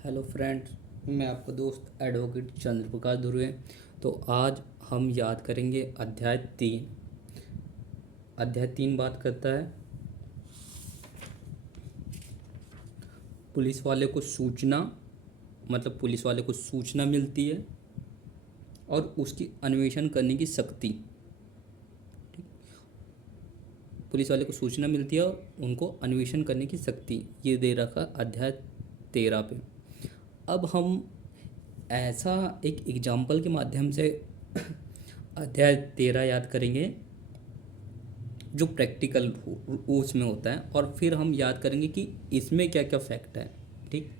Hello friends, मैं आपका दोस्त एडवोकेट चंद्र प्रकाश धुर्वे। तो आज हम याद करेंगे अध्याय 3 बात करता है पुलिस वाले को सूचना, मतलब पुलिस वाले को सूचना मिलती है और उसकी अन्वेषण करने की शक्ति। पुलिस वाले को सूचना मिलती है और उनको अन्वेषण करने की शक्ति, ये दे रखा अध्याय 13 पे। अब हम ऐसा एक एग्जाम्पल के माध्यम से अध्याय 13 याद करेंगे जो प्रैक्टिकल उसमें होता है, और फिर हम याद करेंगे कि इसमें क्या क्या फैक्ट है। ठीक,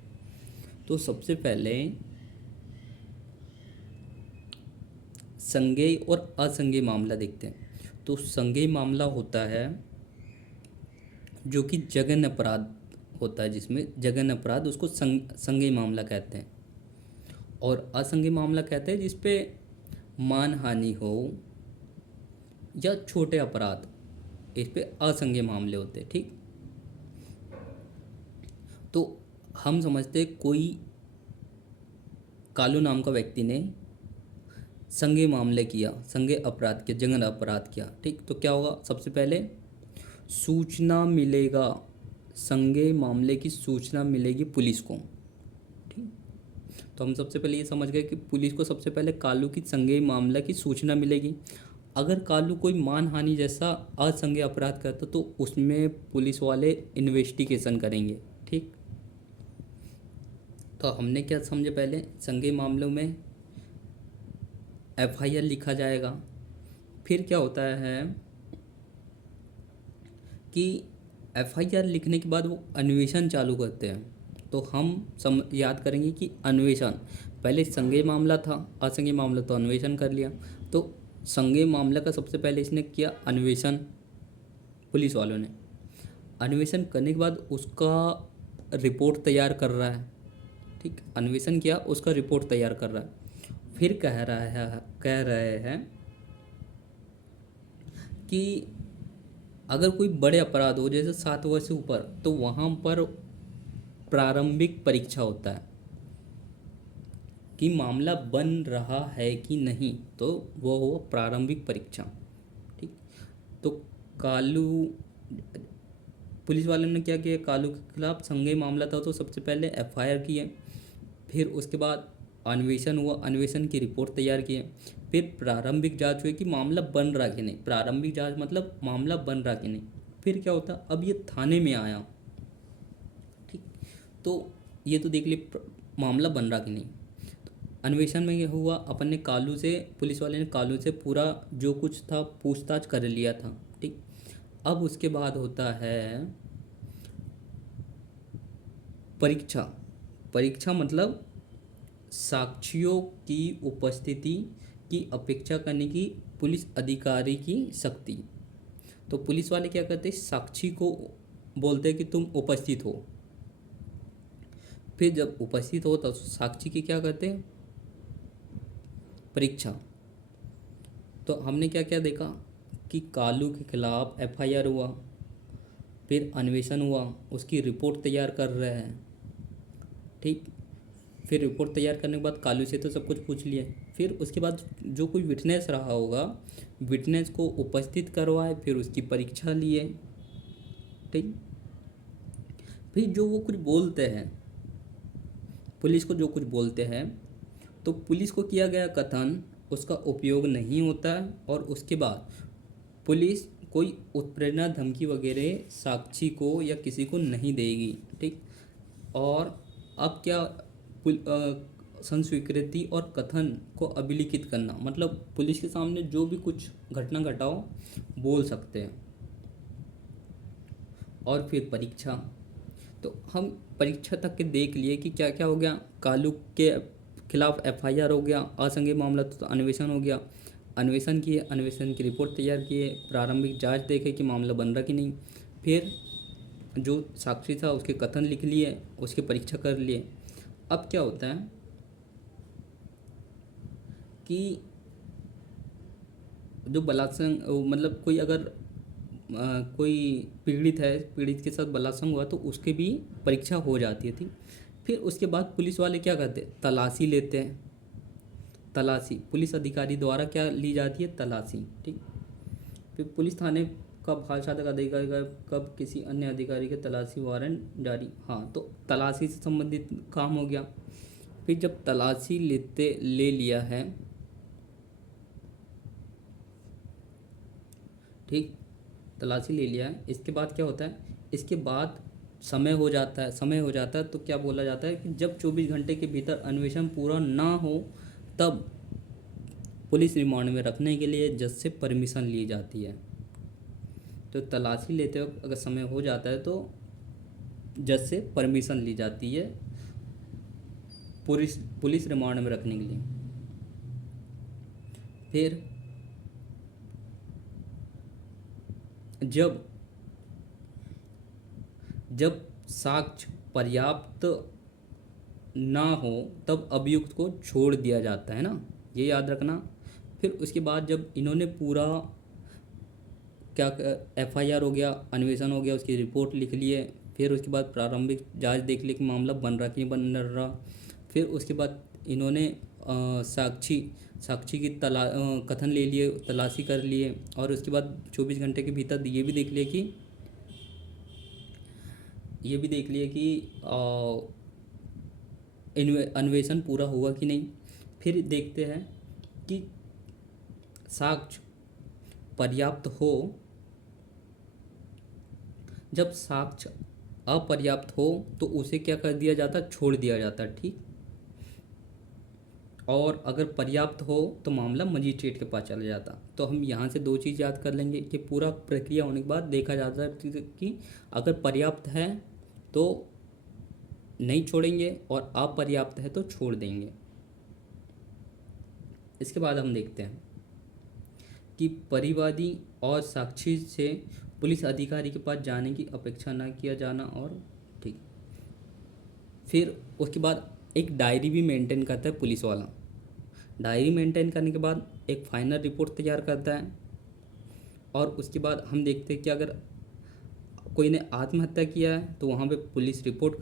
तो सबसे पहले संज्ञेय और असंज्ञेय मामला देखते हैं। तो संज्ञेय मामला होता है जो कि जघन्य अपराध होता है, जिसमें जघन्य अपराध उसको संज्ञेय मामला कहते हैं। और असंज्ञेय मामला कहते हैं जिसपे मानहानि हो या छोटे अपराध, इस पे असंज्ञेय मामले होते हैं। ठीक, तो हम समझते कोई कालू नाम का व्यक्ति ने संज्ञेय मामले किया, संज्ञेय अपराध किया, जघन्य अपराध किया। ठीक, तो क्या होगा? सबसे पहले सूचना मिलेगा, संज्ञेय मामले की सूचना मिलेगी पुलिस को। ठीक, तो हम सबसे पहले ये समझ गए कि पुलिस को सबसे पहले कालू की संज्ञेय मामला की सूचना मिलेगी। अगर कालू कोई मानहानि जैसा असंज्ञेय अपराध करता तो उसमें पुलिस वाले इन्वेस्टिगेशन करेंगे। ठीक, तो हमने क्या समझे? पहले संज्ञेय मामलों में एफआईआर लिखा जाएगा। फिर क्या होता है कि एफआईआर लिखने के बाद वो अन्वेषण चालू करते हैं। तो हम याद करेंगे कि अन्वेषण, पहले संज्ञेय मामला था, असंज्ञेय मामला तो अन्वेषण कर लिया। तो संज्ञेय मामला का सबसे पहले इसने किया अन्वेषण, पुलिस वालों ने अन्वेषण करने के बाद उसका रिपोर्ट तैयार कर रहा है। ठीक, अन्वेषण किया, उसका रिपोर्ट तैयार कर रहा है। फिर कह रहे हैं कि अगर कोई बड़े अपराध हो जैसे 7 वर्ष से ऊपर, तो वहाँ पर प्रारंभिक परीक्षा होता है कि मामला बन रहा है कि नहीं, तो वो हो प्रारंभिक परीक्षा। ठीक, तो कालू, पुलिस वालों ने क्या किया? कालू के खिलाफ संज्ञेय मामला था तो सबसे पहले एफआईआर किए, फिर उसके बाद अन्वेषण हुआ, अन्वेषण की रिपोर्ट तैयार किए, फिर प्रारंभिक जांच हुई कि मामला बन रहा कि नहीं। प्रारंभिक जांच मतलब मामला बन रहा कि नहीं। फिर क्या होता? अब ये थाने में आया। ठीक, तो ये तो देख लिए मामला बन रहा कि नहीं। तो अन्वेषण में ये हुआ, अपन ने कालू से, पुलिस वाले ने कालू से पूरा जो कुछ था पूछताछ कर लिया था। ठीक, अब उसके बाद होता है परीक्षा। परीक्षा मतलब साक्ष्यों की उपस्थिति की अपेक्षा करने की पुलिस अधिकारी की शक्ति। तो पुलिस वाले क्या करते हैं? साक्षी को बोलते हैं कि तुम उपस्थित हो। फिर जब उपस्थित हो तो साक्षी की क्या करते हैं? परीक्षा। तो हमने क्या क्या देखा कि कालू के खिलाफ एफआईआर हुआ, फिर अन्वेषण हुआ, उसकी रिपोर्ट तैयार कर रहे हैं। ठीक, फिर रिपोर्ट तैयार करने के बाद कालू से तो सब कुछ पूछ लिया। फिर उसके बाद जो कोई विटनेस रहा होगा, विटनेस को उपस्थित करवाए, फिर उसकी परीक्षा लिए। ठीक, फिर जो वो कुछ बोलते हैं, पुलिस को जो कुछ बोलते हैं, तो पुलिस को किया गया कथन उसका उपयोग नहीं होता है, और उसके बाद पुलिस कोई उत्प्रेरणा, धमकी वगैरह साक्षी को या किसी को नहीं देगी। ठीक, और अब क्या, संस्वीकृति और कथन को अभिलिखित करना, मतलब पुलिस के सामने जो भी कुछ घटना घटाओ बोल सकते हैं। और फिर परीक्षा। तो हम परीक्षा तक के देख लिए कि क्या क्या हो गया। कालू के खिलाफ एफआईआर हो गया, असंज्ञेय मामला तो अन्वेषण हो गया, अन्वेषण किए, अन्वेषण की रिपोर्ट तैयार किए, प्रारंभिक जांच देखे कि मामला बन रहा कि नहीं, फिर जो साक्षी था उसके कथन लिख लिए, उसकी परीक्षा कर लिए। अब क्या होता है कि जो बलात्संग, मतलब कोई अगर कोई पीड़ित है, पीड़ित के साथ बलात्संग हुआ तो उसकी भी परीक्षा हो जाती है। थी, फिर उसके बाद पुलिस वाले क्या करते हैं, तलाशी लेते हैं। तलाशी पुलिस अधिकारी द्वारा क्या ली जाती है, तलाशी। ठीक। फिर पुलिस थाने कब भाषातक अधिकारी का कब किसी अन्य अधिकारी के तलाशी वारंट जारी, हाँ तो तलाशी से संबंधित काम हो गया। फिर जब तलाशी ले लिया है, ठीक, तलाशी ले लिया है, इसके बाद क्या होता है, इसके बाद समय हो जाता है। समय हो जाता है तो क्या बोला जाता है कि जब 24 घंटे के भीतर अन्वेषण पूरा ना हो तब पुलिस रिमांड में रखने के लिए जज से परमिशन ली जाती है। तो तलाशी लेते वक्त अगर समय हो जाता है तो जज से परमिशन ली जाती है पुलिस रिमांड में रखने के लिए। फिर जब साक्ष्य पर्याप्त ना हो तब अभियुक्त को छोड़ दिया जाता है ना, ये याद रखना। फिर उसके बाद जब इन्होंने पूरा क्या एफआईआर हो गया, अन्वेषण हो गया, उसकी रिपोर्ट लिख लिए, फिर उसके बाद प्रारंभिक जांच देख ली कि मामला बन रहा कि नहीं बन रहा। फिर उसके बाद इन्होंने साक्षी की कथन ले लिए, तलाशी कर लिए, और उसके बाद 24 घंटे के भीतर ये भी देख लिए कि अन्वेषण पूरा हुआ कि नहीं। फिर देखते हैं कि साक्ष्य पर्याप्त हो। जब साक्ष्य अपर्याप्त हो तो उसे क्या कर दिया जाता, छोड़ दिया जाता। ठीक। और अगर पर्याप्त हो तो मामला मजिस्ट्रेट के पास चला जाता। तो हम यहाँ से दो चीज़ याद कर लेंगे कि पूरा प्रक्रिया होने के बाद देखा जाता है कि अगर पर्याप्त है तो नहीं छोड़ेंगे और अपर्याप्त है तो छोड़ देंगे। इसके बाद हम देखते हैं कि परिवादी और साक्षी से पुलिस अधिकारी के पास जाने की अपेक्षा न किया जाना। और ठीक, फिर उसके बाद एक डायरी भी मेंटेन करता है पुलिस वाला। डायरी मेंटेन करने के बाद एक फाइनल रिपोर्ट तैयार करता है। और उसके बाद हम देखते हैं कि अगर कोई ने आत्महत्या किया है तो वहाँ पे पुलिस रिपोर्ट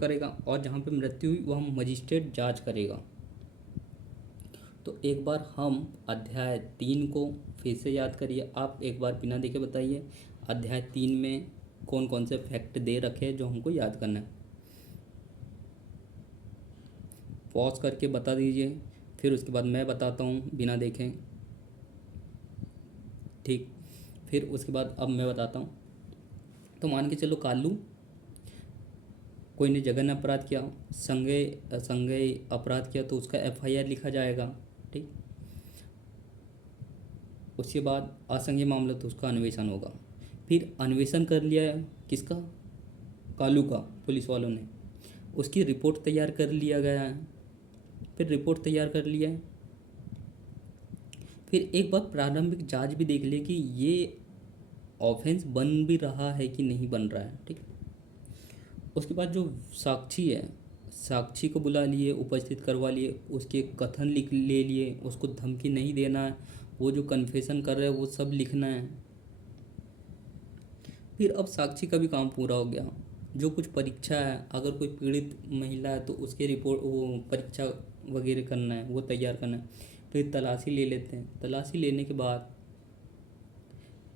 करेगा, और जहाँ पे मृत्यु हुई वहाँ मजिस्ट्रेट जांच करेगा। तो एक बार हम अध्याय 3 को फिर से याद करिए। आप एक बार बिना देखे बताइए अध्याय 3 में कौन कौन से फैक्ट दे रखे हैं जो हमको याद करना है। पॉज करके बता दीजिए, फिर उसके बाद मैं बताता हूँ बिना देखें। ठीक। फिर उसके बाद अब मैं बताता हूँ। तो मान के चलो कालू, कोई ने जघन्य अपराध किया, संज्ञेय अपराध किया तो उसका एफआईआर लिखा जाएगा। ठीक। उसके बाद असंज्ञेय मामला तो उसका अन्वेषण होगा। फिर अन्वेषण कर लिया है किसका, कालू का, पुलिस वालों ने, उसकी रिपोर्ट तैयार कर लिया गया है। फिर रिपोर्ट तैयार कर लिया है, फिर एक बार प्रारंभिक जांच भी देख ले कि ये ऑफेंस बन भी रहा है कि नहीं बन रहा है। ठीक। उसके बाद जो साक्षी है, साक्षी को बुला लिए, उपस्थित करवा लिए, उसके कथन लिख ले लिए, उसको धमकी नहीं देना है, वो जो कन्फेशन कर रहे हैं वो सब लिखना है। फिर अब साक्षी का भी काम पूरा हो गया। जो कुछ परीक्षा है, अगर कोई पीड़ित महिला है तो उसके रिपोर्ट, वो परीक्षा वगैरह करना है, वो तैयार करना है। फिर तलाशी ले लेते हैं। तलाशी लेने के बाद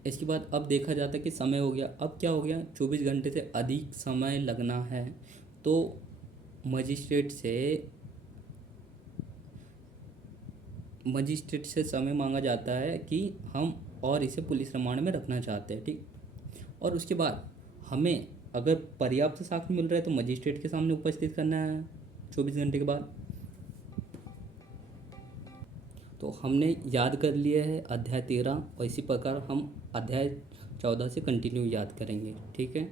इसके बाद अब देखा जाता है कि समय हो गया। अब क्या हो गया, 24 घंटे से अधिक समय लगना है तो मजिस्ट्रेट से समय मांगा जाता है कि हम और इसे पुलिस रिमांड में रखना चाहते हैं। ठीक। और उसके बाद हमें अगर पर्याप्त साक्ष्य मिल रहा है तो मजिस्ट्रेट के सामने उपस्थित करना है 24 घंटे के बाद। तो हमने याद कर लिया है अध्याय 13, और इसी प्रकार हम अध्याय 14 से कंटिन्यू याद करेंगे। ठीक है।